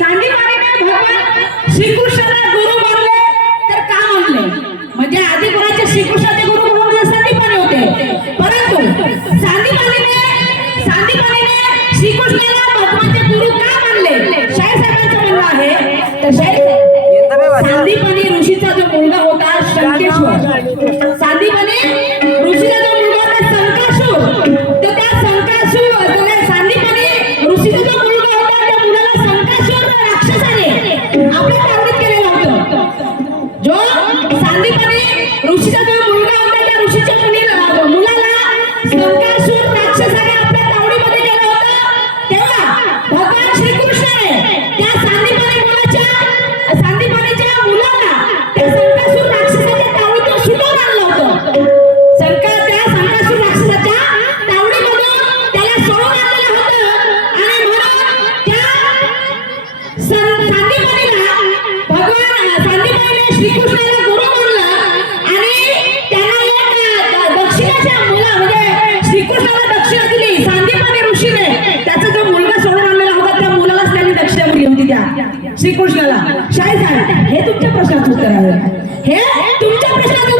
চাঁদি পানি ভগবান। শ্রীকৃষ্ণের গুরু प्रश्न उत्तर आहे हे तुमच्या प्रश्नाचं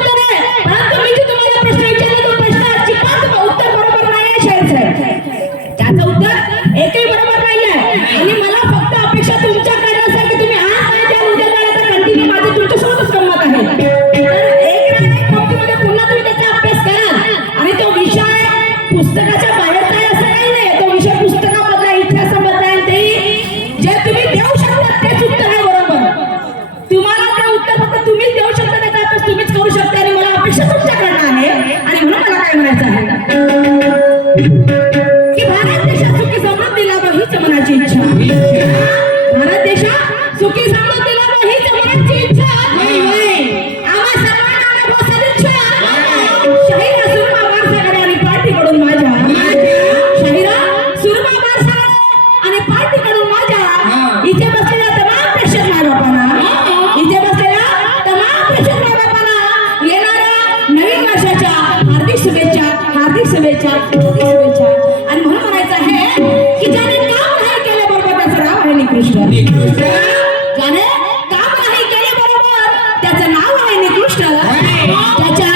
त्याच्या